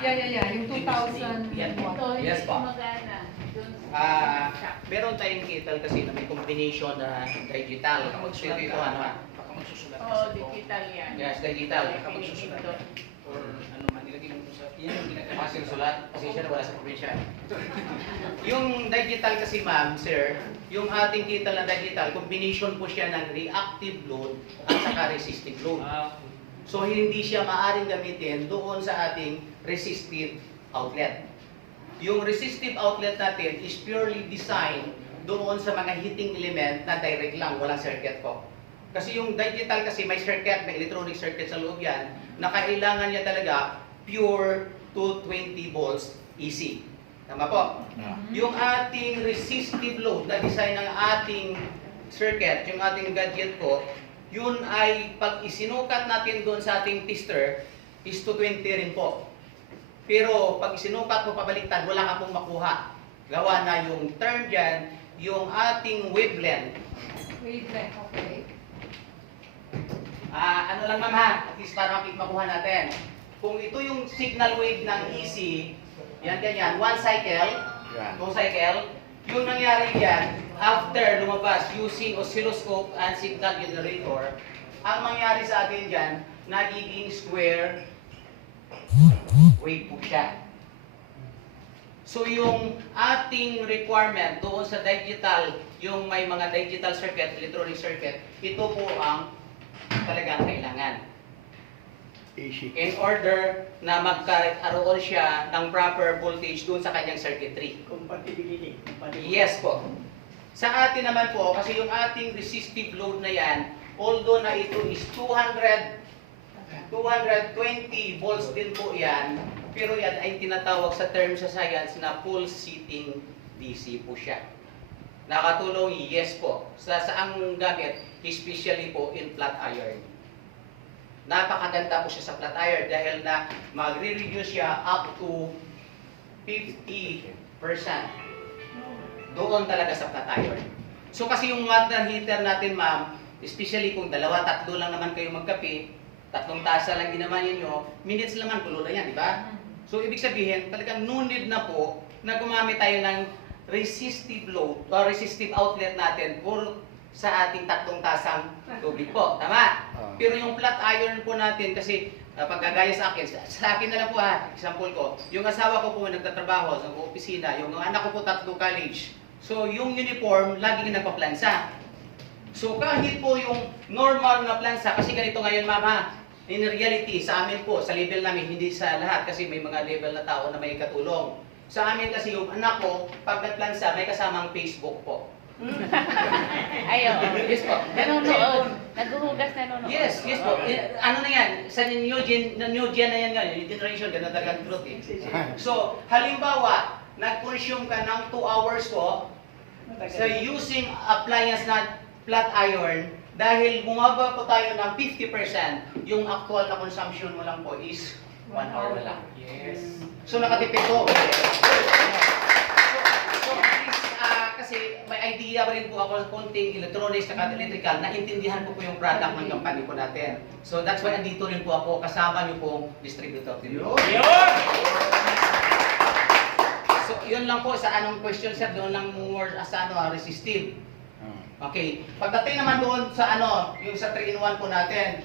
Yung 2000. Yan po. Yes po. Meron tayong kettle kasi na may combination na digital. So ito ano Baka magsusulat Oo, digital yan. Yes, digital. Baka magsusulat or ano man, nilagay mo sa yan yung ginagawa. Kasi sulat, pasensya na wala sa probinsya. Yung digital kasi ma'am, sir, yung ating kettle na digital, combination po siya ng reactive load at saka resistive load. So hindi siya maaaring gamitin doon sa ating resistive outlet. Yung resistive outlet natin is purely designed doon sa mga heating element na direct lang, walang circuit po. Kasi yung digital kasi may circuit, may electronic circuit sa loob yan, na kailangan niya talaga pure 220 volts AC. Tama po? Yung ating resistive load na design ng ating circuit, yung ating gadget po, yun ay pag isinukat natin doon sa ating tester is 220 rin po. Pero pag isinukat mo pabaliktad, wala ka pong makuha. Gawa na yung term dyan, yung ating wavelength. Wavelength, okay. Ano lang ma'am ha, at least para makuha natin. Kung ito yung signal wave ng EC, yan ganyan, 1 cycle, 2 cycle, yung nangyari yan, after lumabas using oscilloscope and signal generator, ang mangyari sa atin dyan, nagiging square wave po siya. So yung ating requirement doon sa digital, yung may mga digital circuit, electronic circuit, ito po ang talagang kailangan. In order na magkaroon siya ng proper voltage doon sa kanyang circuitry. Compatibility. Yes po. Sa atin naman po, kasi yung ating resistive load na yan, although na ito is 220 volts din po yan, pero yan ay tinatawag sa term sa science na pulsating DC po siya. Nakatulong, yes po. Sa saang gamit, especially po in flat iron. Napakaganda po siya sa flat iron dahil na magre-reduce siya up to 50% doon talaga sa flat iron. So kasi yung water heater natin ma'am, especially kung 2-3 lang naman kayo magkape, 3 tasa lang ginaman ninyo, minutes naman kulo na yan, di ba? So ibig sabihin, talagang no need na po na gumamit tayo ng resistive load o resistive outlet natin for sa ating 3 tasang tubig po. Tama? Pero yung flat iron po natin, kasi pagkagaya sa akin na lang po ha, example ko, yung asawa ko po nagtatrabaho sa opisina, yung anak ko po 3 college. So yung uniform, laging nagpa-plansa. So kahit po yung normal na plansa, kasi ganito ngayon mama, in reality, sa amin po, sa level namin, hindi sa lahat, kasi may mga level na tao na may katulong. Sa amin kasi yung anak ko, pag nagplansa, may kasamang Facebook po. Ayaw. Yes po. Nanonood. Naghuhugas, nanonood. Yes, yes po. Ano na yan? Sa new gen na yan ngayon, yung generation, ganun talaga ang growth eh. So, halimbawa, nag-consume ka ng 2 hours po, sa using appliance na flat iron, dahil bumaba po tayo ng 50%, yung actual na consumption mo lang po is 1 hour na lang. Yes. So nakatipid po. So at least, kasi may idea pa rin po ako sa konting electronics at electrical, naintindihan po yung product ng company po natin. So that's why andito rin po ako, kasama niyo pong distributor din po. So yun lang po sa anong question sir, doon lang more sa resistive. Okay, pagdating naman doon sa yung sa 3-in-1 po natin.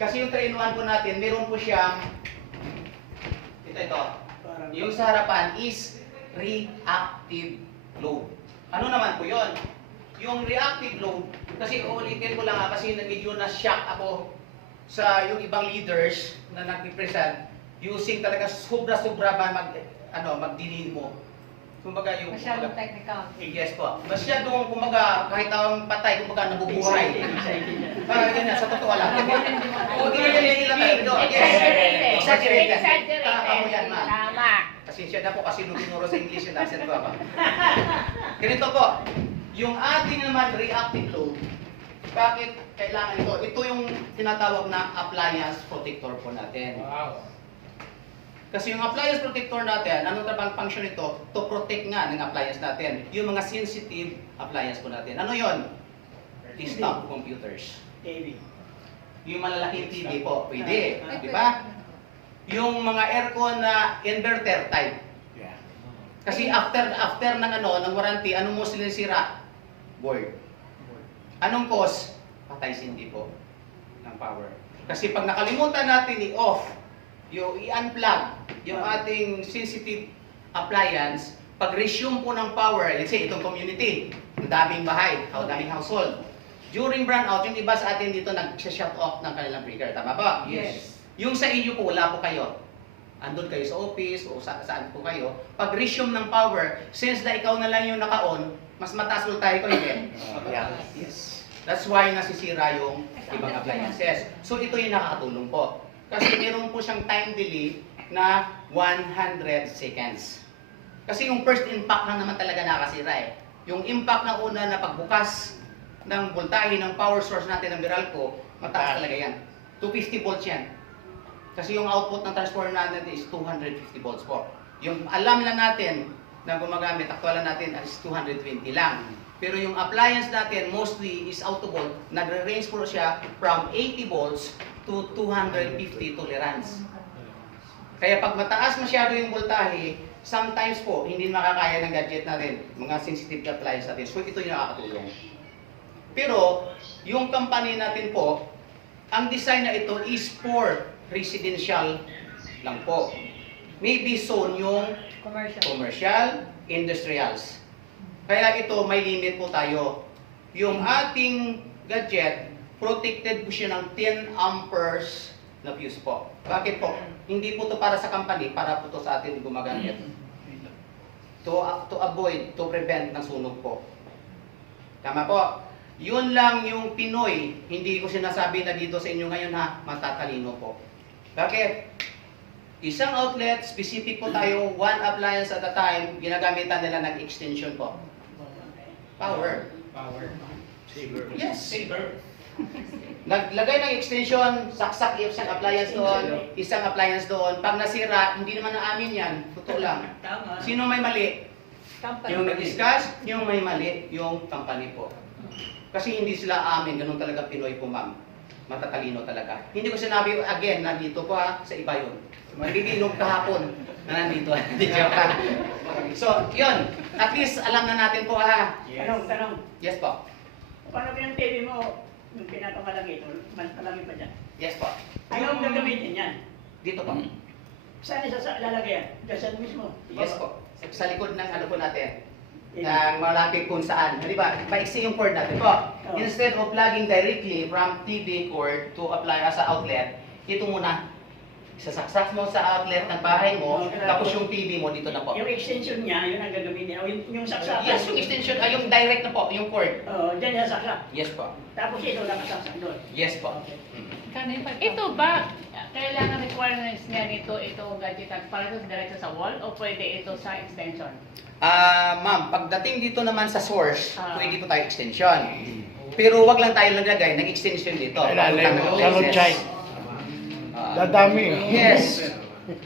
Kasi yung 3-in-1 po natin, meron po siyang ito. Yung sa harapan is reactive load. Ano naman po yun? Yung reactive load, kasi uulitin ko lang kasi medyo na-shock ako sa yung ibang leaders na nag-present using talaga sobra-sobra ba magdilin mo. Kumbaga yung Masyadong technical. yes po. Masyadong kumbaga kahit ang patay kumbaga nabubuhay. Parang ganyan sa totoo lang. O di na nila tayo. Exaggerated. Exaggerated. Exaggerated. Tama mo yan, ma'am. Tama. Pasensya na po kasi nung tinuro sa English yung accent ko ako. Ganito po, yung ating naman reactive load, bakit kailangan ito? Ito yung tinatawag na appliance protector po natin. Wow. Kasi yung appliance protector natin, anong trabaho function ito? To protect nga ng appliance natin. Yung mga sensitive appliance po natin. Ano yon? Desktop computers. TV. Yung malalaking TV po, pwede. Di ba? yung mga aircon na inverter type. Kasi after ng warranty, ano mo sila sira? Board. Anong cause? Patay sindi po ng power. Kasi pag nakalimutan natin i-off, yung i-unplug yung ating sensitive appliance, pag resume po ng power, let's say itong community, ang daming bahay, ang daming household. During brownout, yung iba sa atin dito nag-shut off ng kanilang breaker. Tama ba? Yes. Yung sa inyo po, wala po kayo. Andun kayo sa office o saan po kayo. Pag resume ng power, since na ikaw na lang yung naka-on, mas mataas voltahe ko, hindi? Yeah. Yes. That's why nasisira yung ibang appliances. So ito yung nakakatulong po. Kasi meron po siyang time delay na 100 seconds. Kasi yung first impact lang naman talaga nakasira eh. Yung impact ng una na pagbukas ng voltahe ng power source natin ng Meralco, mataas talaga yan. 250 volts yan. Kasi yung output ng transformer natin is 250 volts po. Yung alam lang natin na gumagamit, aktualan natin is 220 lang. Pero yung appliance natin mostly is out of volt, nagre-range po siya from 80 volts to 250 tolerance. Kaya pag mataas masyado yung voltahe, sometimes po hindi makakaya ng gadget natin, mga sensitive appliance natin. So ito yung nakakatulong. Pero yung company natin po, ang design na ito is for residential lang po. Maybe zone yung commercial, industrials. Kaya ito may limit po tayo. Yung ating gadget, protected po siya ng 10 amperes na fuse po. Bakit po? Hindi po to para sa company, para po to sa atin gumagamit. To avoid, to prevent ng sunog po. Tama po. Yun lang yung Pinoy. Hindi ko sinasabi na dito sa inyo ngayon ha, matatalino po. Bakit? Isang outlet, specific po tayo, one appliance at a time, ginagamitan nila ng extension po. Power. Saver. Yes. Saver. Naglagay ng extension, saksak isang appliance doon, isang appliance doon. Pag nasira, hindi naman na amin yan. Totoo lang. Tama. Sino may mali? Yung nag-discuss, yung may mali, yung company po. Kasi hindi sila amin, ganun talaga Pinoy po ma'am. Matatalino talaga. Hindi ko sinabi again, nandito po ha, sa iba yun. Magbibilog kahapon na nandito. Hindi joke lang. So, yun. At least alam na natin po ha. Tanong. Yes po. Paano yung TV mo, yung pinakamalaki ito, mas malaki pa dyan? Yes po. Anong gagamitin yan? Dito po. Saan isa lalagyan? Dyan mismo? Yes po. Sa likod ng ano po natin. Na malapit kung saan. Di ba? Paiksi yung cord natin po. Instead of plugging directly from TV cord to apply as a outlet, ito muna. Sasaksak mo sa outlet ng bahay mo, tapos yung TV mo dito na po. Yung extension niya, yun ang gagamitin. O yung saksak. Yes, yung extension, yung direct na po, yung cord. Dyan yung saksak. Yes po. Tapos ito nakasaksak doon. Yes po. Ito ba, kailangan requirements niya nito, itong gadget para ito diretso sa wall o pwede ito sa extension? Ma'am, pagdating dito naman sa source, pwede po tayo extension. Pero wag lang tayo naglagay ng extension dito. Ilalim, sa lutsay. Dadami. Yes.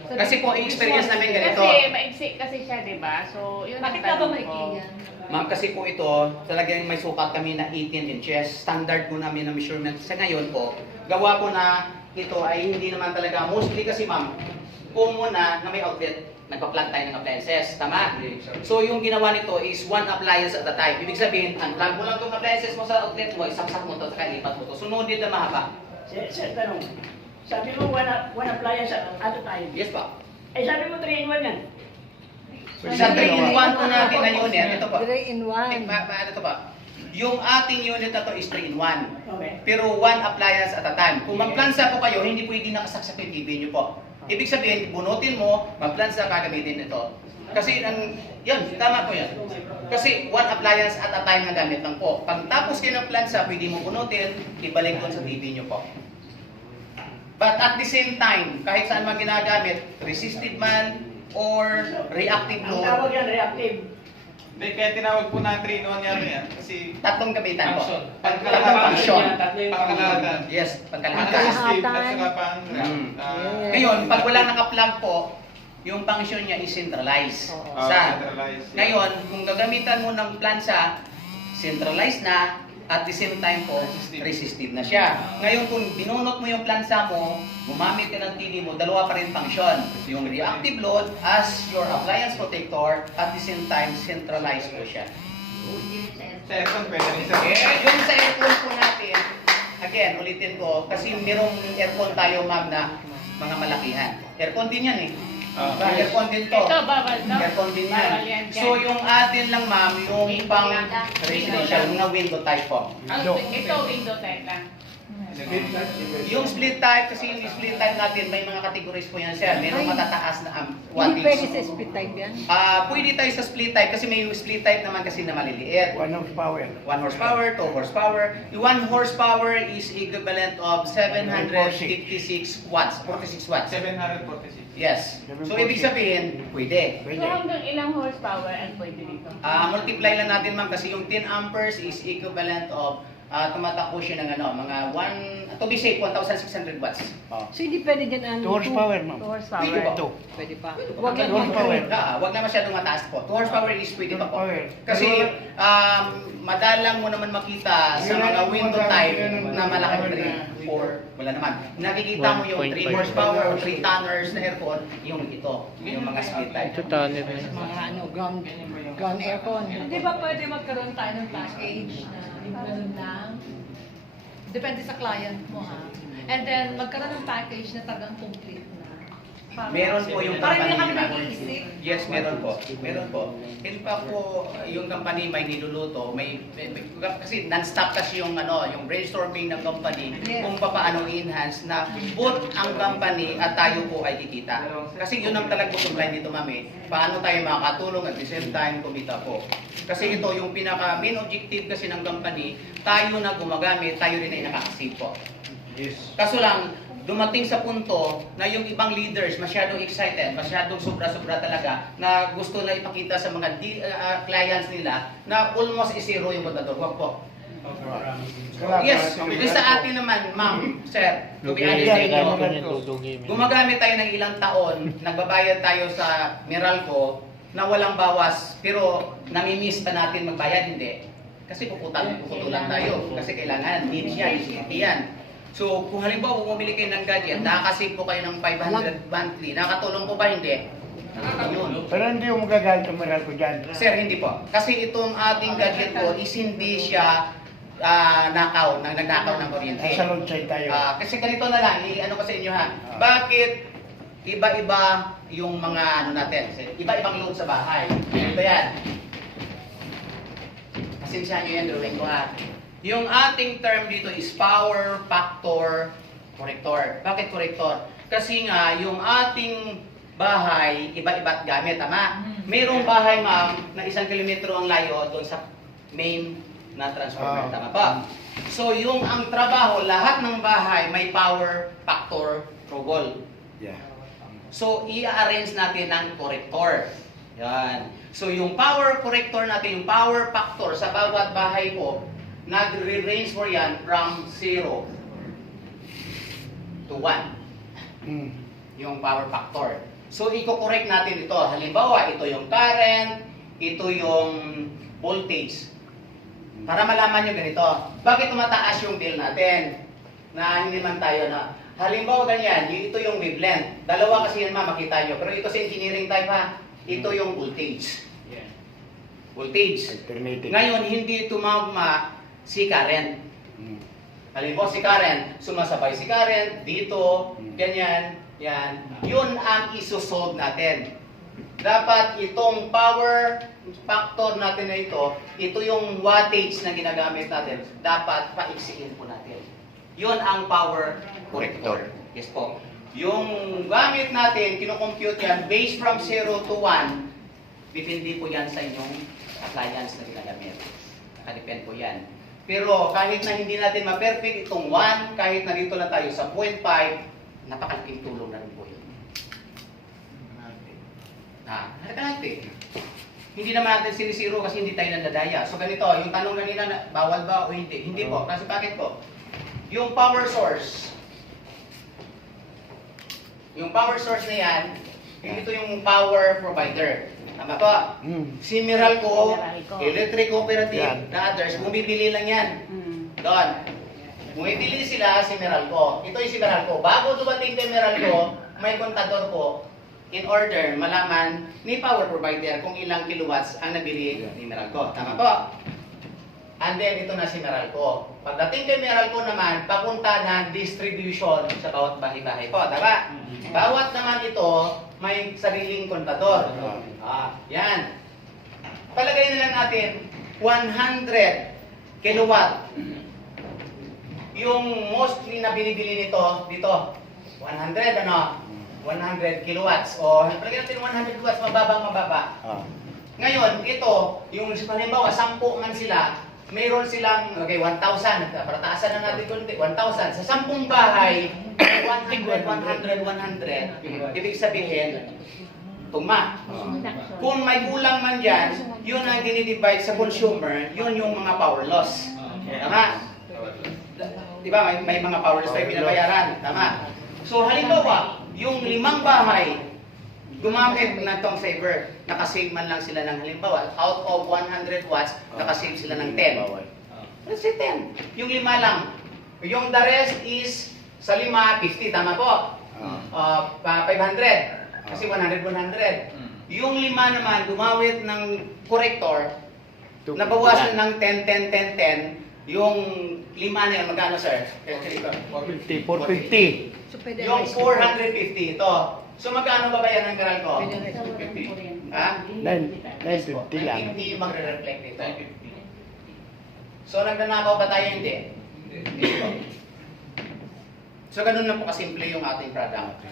Kasi po, experience namin ganito. Kasi maigsi kasi siya, di ba? So, yun ang Bakit ka ba tanong maikli ko. yan? Ma'am, kasi po ito, talagang may sukat kami na 18 inches. Standard po namin na measurement. Sa ngayon po, gawa po na ito ay hindi naman talaga. Mostly kasi ma'am, kung muna na may outlet, nagpa-plug tayo ng appliances. Tama? So yung ginawa nito is one appliance at a time. Ibig sabihin, unplug mo lang itong appliances mo sa outlet mo, isaksak mo ito, saka lipat mo ito. Sunodin na mahaba. Sir, tanong. Sabi mo one appliance at a time. Yes pa. Eh sabi mo 3-in-1 yan. Sa 3-in-1 po natin na unit, ito pa. 3-in-1. Ano to ba? Yung ating unit na to is 3-in-1. Okay. Pero one appliance at a time. Kung magplansa po kayo, hindi pwede nakasaksak yung TV nyo po. Ibig sabihin, bunutin mo, magplansa, gagamitin ito. Kasi, yun, tama po yan. Kasi one appliance at a time na gamit lang po. Pag tapos kayo ng plansa, pwede mo bunutin, ibalik doon sa TV nyo po. But at the same time, kahit saan man ginagamit, resistive man or reactive Ang tawag load, yan, reactive. Hindi, kaya tinawag po na 3-in-1 yan kasi tatlong gamitan po. function. Function. Pangkalahatan. Yes, pangkalahatan. Resistive at saka pang... Ngayon, pag walang naka-plug po, yung function niya is centralized. Oh, Sa centralized. ngayon, kung gagamitan mo ng plansa, centralized na, at the same time po, resistive na siya. Ngayon kung binunot mo yung plansa mo, gumamit ka ng TV mo, dalawa pa rin function. Yung reactive load as your appliance protector, at the same time, centralized po siya. Sa aircon pwede rin sa Yung sa aircon po natin, again, ulitin ko, kasi merong aircon tayo ma'am na mga malakihan. Aircon din yan eh. Aircon din to. Ito, bawal to. Aircon din Bawal yan. yan. So yung atin lang ma'am, yung pang residential, mga window type po. Ito, window type lang. Yung split type, kasi yung split type natin, may mga categories po yan sir. Merong matataas na Hindi pwede wattage. sa split type yan. Pwede tayo sa split type kasi may split type naman kasi na maliliit. 1 horsepower. 1 horsepower, 2 horsepower. Yung 1 horsepower is equivalent of 756 watts, 46 watts. 746. Yes. So ibig sabihin, pwede. So hanggang ilang horsepower ang pwede dito? Multiply lang natin ma'am kasi yung 10 amperes is equivalent of tumatakbo siya ng ano, mga to be safe, 1,600 watts. So hindi pwede dyan 2 horsepower, ma'am. 2 horsepower. Pwede po. Pwede pa. Wag Two lang horsepower. wag na masyadong mataas po. 2 horsepower is pwede pa po. Horsepower. Kasi madalang mo naman makita sa mga window type na malaking 3, 4, wala naman. Nakikita mo yung 3 horsepower o 3 tonners na aircon, yung ito, yung mga split type. Mga ground aircon. Di ba pwede magkaroon tayo ng package na yung ganun lang? Depende sa client mo ha. And then magkaroon ng package na talagang complete na. Meron po yung Para hindi kami company. nag-iisip. Yes, meron po. Meron po. In fact po, yung company may niluluto, kasi non-stop kasi yung yung brainstorming ng company Yes. kung paano i-enhance na both ang company at tayo po ay kikita. Kasi yun ang talagang bottom line dito, mami. Paano tayo makakatulong at the same time kumita po. Kasi ito yung pinaka main objective kasi ng company, tayo na gumagamit, tayo rin ay nakakasave po. Yes. Kaso lang, dumating sa punto na yung ibang leaders masyadong excited, masyadong sobra-sobra talaga na gusto na ipakita sa mga clients nila na almost zero yung botador. Wag po. Yes, yung sa atin naman, ma'am, sir, to be honest sa inyo, gumagamit tayo ng ilang taon, nagbabayad tayo sa Meralco na walang bawas, pero namimiss pa natin magbayad, hindi. Kasi puputulan tayo, kasi kailangan, needs yan, necessity yan. So, kung halimbawa bumili kayo ng gadget, nakakasave po kayo ng 500 monthly, nakatulong po ba hindi? Nakakatulong. Pero hindi yung magagalit ang maral ko dyan. Sir, hindi po. Kasi itong ating gadget po is hindi siya nagnakaw ng kuryente. Nasa road side tayo. Kasi ganito na lang, i-ano ko sa inyo ha. Bakit iba-iba yung mga natin? Iba-ibang load sa bahay. Ito yan. Pasensyahan nyo yan, drawing ko ha. Yung ating term dito is power factor corrector. Bakit corrector? Kasi nga, yung ating bahay, iba-iba't gamit, tama? Merong bahay, ma'am, na 1 kilometro ang layo doon sa main na transformer, tama ba? So, yung ang trabaho, lahat ng bahay may power factor trouble. Yeah. So, i-arrange natin ng corrector. Yan. So, yung power corrector natin, yung power factor sa bawat bahay po, nag-range for yan from 0 to 1. Yung power factor. So, i-correct natin ito. Halimbawa, ito yung current, ito yung voltage. Para malaman nyo ganito, bakit tumataas yung bill natin? Na hindi man tayo na. Halimbawa ganyan, ito yung wavelength. Dalawa kasi yan makita nyo. Pero ito sa engineering type ha, ito yung voltage. Voltage. Alternating. Ngayon, hindi tumagma si current. Halimbawa si current, sumasabay si current, dito, ganyan, yan. Yun ang isosolve natin. Dapat itong power factor natin na ito yung wattage na ginagamit natin, dapat paiksiin po natin. Yun ang power corrector. Yes po. Yung gamit natin, kinocompute yan, based from 0 to 1, depende po yan sa inyong appliance na ginagamit. Nakadepend po yan. Pero kahit na hindi natin ma-perfect itong 1, kahit na dito lang tayo sa 0.5, napakalaking tulong na rin po yun. Nakakalaking. Hindi naman natin sinisiro kasi hindi tayo nandadaya. So ganito, yung tanong kanina, bawal ba o hindi? Hindi po. Kasi bakit po? Yung power source na yan, ito yung power provider. Tama po. Si Meralco, Meralco. Electric Cooperative, Yan. the others, bumibili lang yan. Doon. Bumibili sila si Meralco. Ito yung si Meralco. Bago dumating kay Meralco, may kontador po in order malaman ni power provider kung ilang kilowatts ang nabili ni Meralco. Tama po. And then, ito na si Meralco. Pagdating kay Meralco naman, papunta ng distribution sa bawat bahay-bahay po. Tama? Bawat naman ito, may sariling kontador. Yan. Palagay na lang natin, 100 kilowatt. Yung mostly na binibili nito, dito, 100 ano? 100 kilowatts. O, palagay natin 100 kilowatts, mababa. Ngayon, ito, yung halimbawa, 10 man sila, mayroon silang, okay, 1,000. Para taasan na natin kunti, 1,000. Sa 10 bahay, 100. Ibig sabihin, tuma. Kung may kulang man dyan, yun ang dinidivide sa consumer, yun yung mga power loss. Tama? Diba, may mga power loss tayo binabayaran. Tama? So, halimbawa, yung 5 bahay, gumamit na itong saver, nakasave man lang sila ng halimbawa, out of 100 watts, nakasave sila ng 10. Let's say 10. Yung 5 lang. Yung the rest is, sa 5, 50, tama po? 500. Kasi 100. Yung 5 naman, gumamit ng corrector, nabawasan ng 10. Yung 5 na yun, magkano sir? 450. 450. So, pwede Yung raise 450 ito. So magkano babayaran ng Meralco? Pwede raise 50. Ha? 950 lang. 50 yung magre-reflect nito. So nagnanakaw ba tayo? Hindi. So ganun lang po kasimple yung ating product.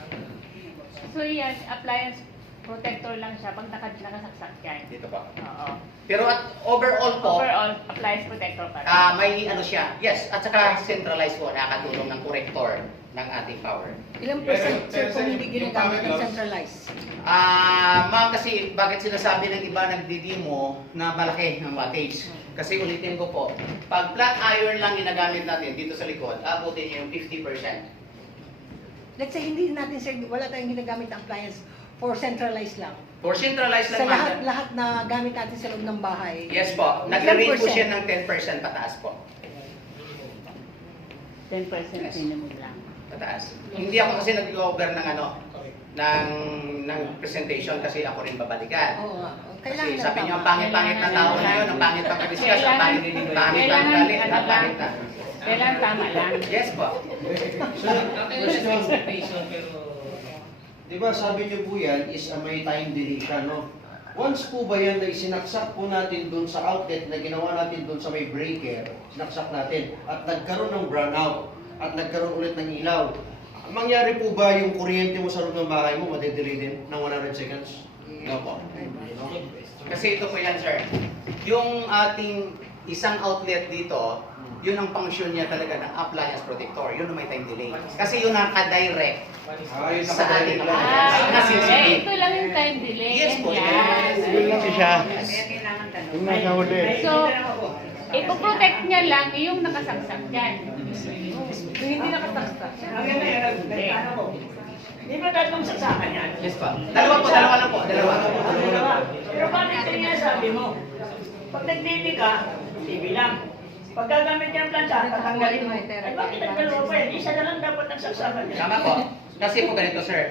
So yan, appliance protector lang siya pag nakasaksak yan. Dito pa. Oo. Pero at overall po, Overall, appliance protector pa rin. may ano siya. Yes, at saka centralized po, nakakatulong ng corrector ng ating power. Ilang percent, sir, kung hindi ginagamit ng centralized? Ma'am, kasi bakit sinasabi ng iba nagdidemo na malaki ang wattage? Kasi ulitin ko po, pag flat iron lang ginagamit natin dito sa likod, abutin niyo yung 50%. Let's say, hindi natin, sir, wala tayong ginagamit na appliance for centralized lang. For centralized Sa lang, lahat na gamit natin sa loob ng bahay. yes po, nag-rate po siya ng 10% pataas po. 10% minimum lang. Pataas. Hindi ako kasi nag-over ng ng presentation kasi ako rin babalikan. Oo nga. Kasi Kailangan sabi niyo, ang tama. pangit-pangit na tao na yun, ang pangit pang discuss, ang pangit pang galit, ang pangit na. Kailan tama lang. Yes po. Expectation, pero Di ba sabi niyo po yan is may time delay siya, no? Once po ba yan na isinaksak po natin doon sa outlet na ginawa natin doon sa may breaker, sinaksak natin, at nagkaroon ng brownout, at nagkaroon ulit ng ilaw, mangyari po ba yung kuryente mo sa loob ng bahay mo, madidelay din ng 100 seconds? No po. Kasi ito po yan, sir. Yung ating isang outlet dito, yun ang function niya talaga ng appliance protector. Yun ang may time delay. Kasi yun ang ka-direct sa ating appliance. Na sensitive. Ito lang yung time delay. Yes po, Yan. Yun lang siya. Yung nasa huli. So, ipoprotect niya lang yung nakasaksak dyan. Yung hindi nakatakta. Di ba tatlong saksakan yan? Yes po. Dalawa lang po. Dalawa. Pero bakit kanya sabi mo? Pag nag-TV ka, TV lang. Pag gagamit niya ang plancha, tatanggalin mo. Ay bakit nagdalawa pa yan? Isa na lang dapat nagsaksakan yan. Tama po. Kasi po ganito, sir.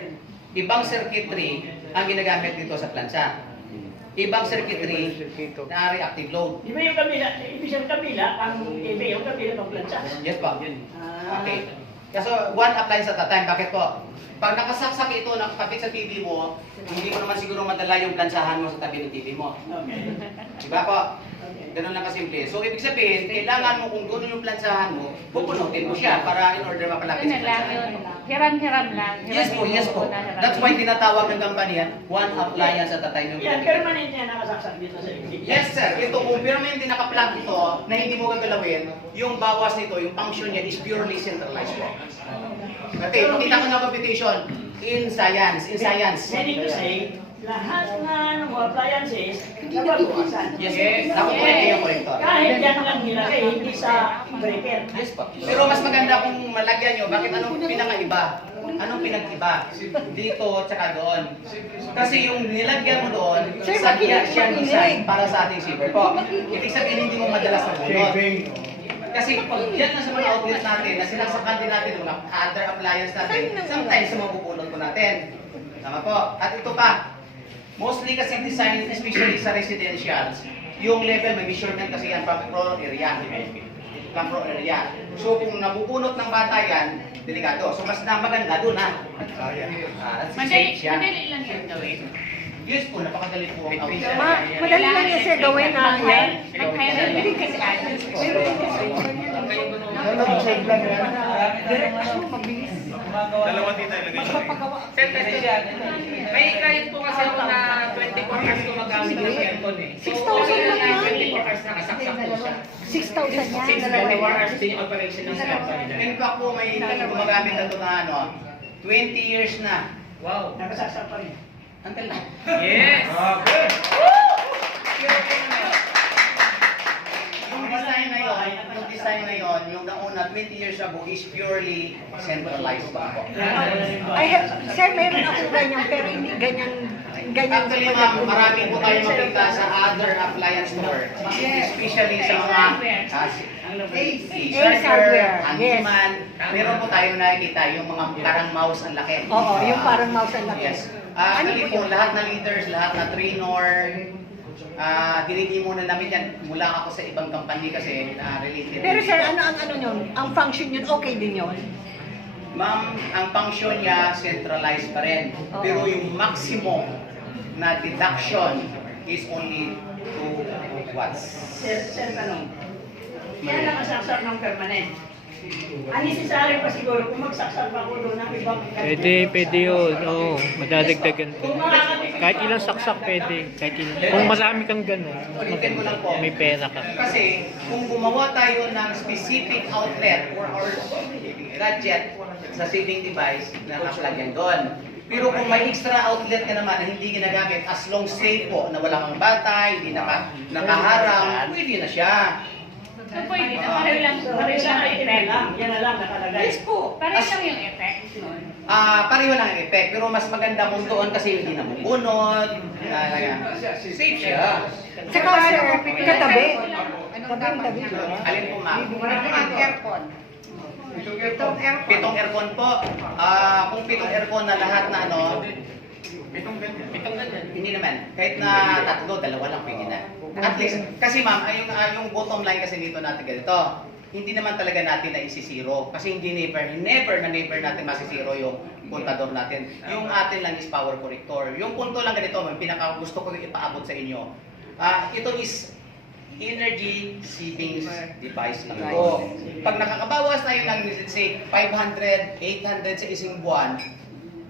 Ibang circuitry ang ginagamit dito sa plancha. Ibang circuitry na reactive load. Di ba yung kabila, ibig sabihin kabila, ang TV, yung kabila ng plancha. Yes po. Ah. Okay. Kasi one appliance at a time. Bakit po? Pag nakasaksak ito, nakapit sa TV mo, hindi mo naman siguro madala yung plansahan mo sa tabi ng TV mo. Okay. Diba po? Ganun lang kasimple. So, ibig sabihin, kailangan mo kung gano'n yung plansahan mo, pupunutin mo siya para in order mapalapit Yun sa na lang plansahan. yun. Hiram-hiram lang. Yes po, yes po. That's why tinatawag ng company yan, one appliance at a time yung Yan, ginagawa. permanent yan nakasaksak dito sa exit. Yes sir, ito kung permanent naka-plug ito na hindi mo gagalawin, yung bawas nito, yung function niya is purely centralized po. Okay, pakita ko na competition in science, Meaning to say, lahat na appliances, nababawasan. Yes, nakukulit yung collector. Kahit yan lang nilagay, hindi sa breaker. Yes po. Pero mas maganda kung malagyan nyo, bakit anong pinakaiba? Anong pinag-iba? Dito tsaka doon. Kasi yung nilagyan mo doon, Sir, sadya makinig, siyang makinig. design para sa ating silver po. Ibig sabihin hindi mo madalas mabunot. Kasi pag yan lang sa mga outlet natin, na sinasaktan din natin mga other appliance natin, sometimes mabubunot po natin. Tama po. At ito pa, mostly kasi design, especially sa residentials, yung level may measurement kasi yan from floor area. From floor area. So kung nabubunot ng bata yan, delikado. So mas na maganda doon ha. Madali, Safe siya. madali lang yan gawin. Yes po, napakadali po ang outlet. Madali lang yan, sir, gawin na yan. Mag-hire ng electrician. Dalawa dito ilagay. Sir, question. May client po kasi ako na 24 hours gumagamit ng aircon eh. So, 6,000 lang yan. 24 hours nakasaksak po siya. 6,000 yan. 24 hours din yung operation ng aircon. In fact po, may gumagamit na ito na ano, 20 years na. Wow. Nakasaksak pa rin. Ang galing. Yes! Yung design na yon, yung nauna 20 years ago is purely centralized pa po. Sir, meron ako ganyan, pero hindi ganyan. Actually ma'am, marami po tayo makita sa other appliance store. Especially sa mga Ace Ace Hardware, Handyman. Meron po tayo nakikita yung mga parang mouse ang laki. Oo, yung parang mouse ang laki. Yes. Actually po, lahat na liters, lahat na Trinor, dinidi muna namin yan. Mula ako sa ibang company kasi related. Pero sir, ano ang ano yun? Ang function yun, okay din yun? Ma'am, ang function niya centralized pa rin. Oo. Pero yung maximum na deduction is only 2 watts. Sir, tanong. Kaya nakasaksak ng permanent. Ang necessary pa siguro kung magsaksak pa ko doon ng ibang Pwede yun. Oo, madadagdagan po. Kung makakatipid Kahit ilang saksak pwede. Kahit ilang. Kung marami kang gano'n, Ulitin mo lang po. may pera ka. Kasi kung gumawa tayo ng specific outlet or gadget sa saving device na nakalagyan doon. Pero kung may extra outlet ka naman na hindi ginagamit, as long safe po na wala kang bata, hindi nakaharang, pwede na siya. So pwede na, pareho lang ang effect. Yan na lang nakalagay. Yes po. Pareho lang yung effect. Pareho lang ang effect, pero mas maganda mong doon kasi hindi nabubunot. Safe siya. Saka sir, katabi. Tabi. Alin po ma'am? Aircon. Pitong aircon po. Kung pitong aircon na lahat na ano, pitong ganyan. Hindi naman. Kahit na tatlo, dalawa lang pwede na. At least, kasi ma'am, yung bottom line kasi dito natin ganito. Hindi naman talaga natin na isisiro. Kasi hindi never natin masisiro yung kontador natin. Yung atin lang is power corrector. Yung punto lang ganito, may pinaka gusto ko rin ipaabot sa inyo. Ito is energy savings device lang ito. Pag nakakabawas tayo ng, let's say, 500, 800 sa isang buwan,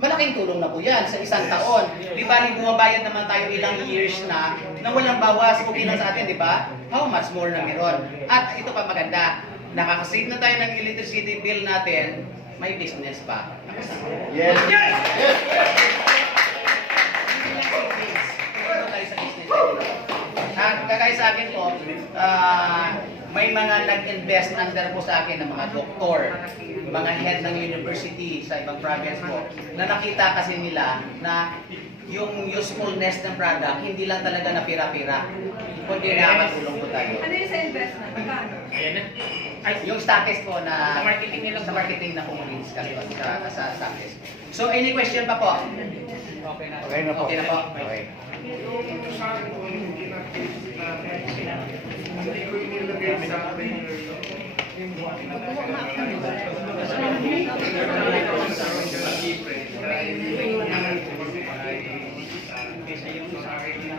malaking tulong na po yan sa isang taon. Di ba, bumabayad naman tayo ilang years na walang bawas, okay lang sa atin, di ba? How much more na meron? At ito pa maganda, nakakasave na tayo ng electricity bill natin, may business pa. Yes. Yes! Ito tayo sa business natin. Kagaya sa akin po, may mga nag-invest under po sa akin ng mga doktor, mga head ng university sa ibang province po, na nakita kasi nila na yung usefulness ng product, hindi lang talaga na pira-pira, kundi nakakatulong po tayo. Ano yung sa investment? Magkano? Yung stockist po na sa marketing na convince kasi sa stockist. So any question pa po? Okay na po. Okay na po? Okay. Kaysa yung sa akin na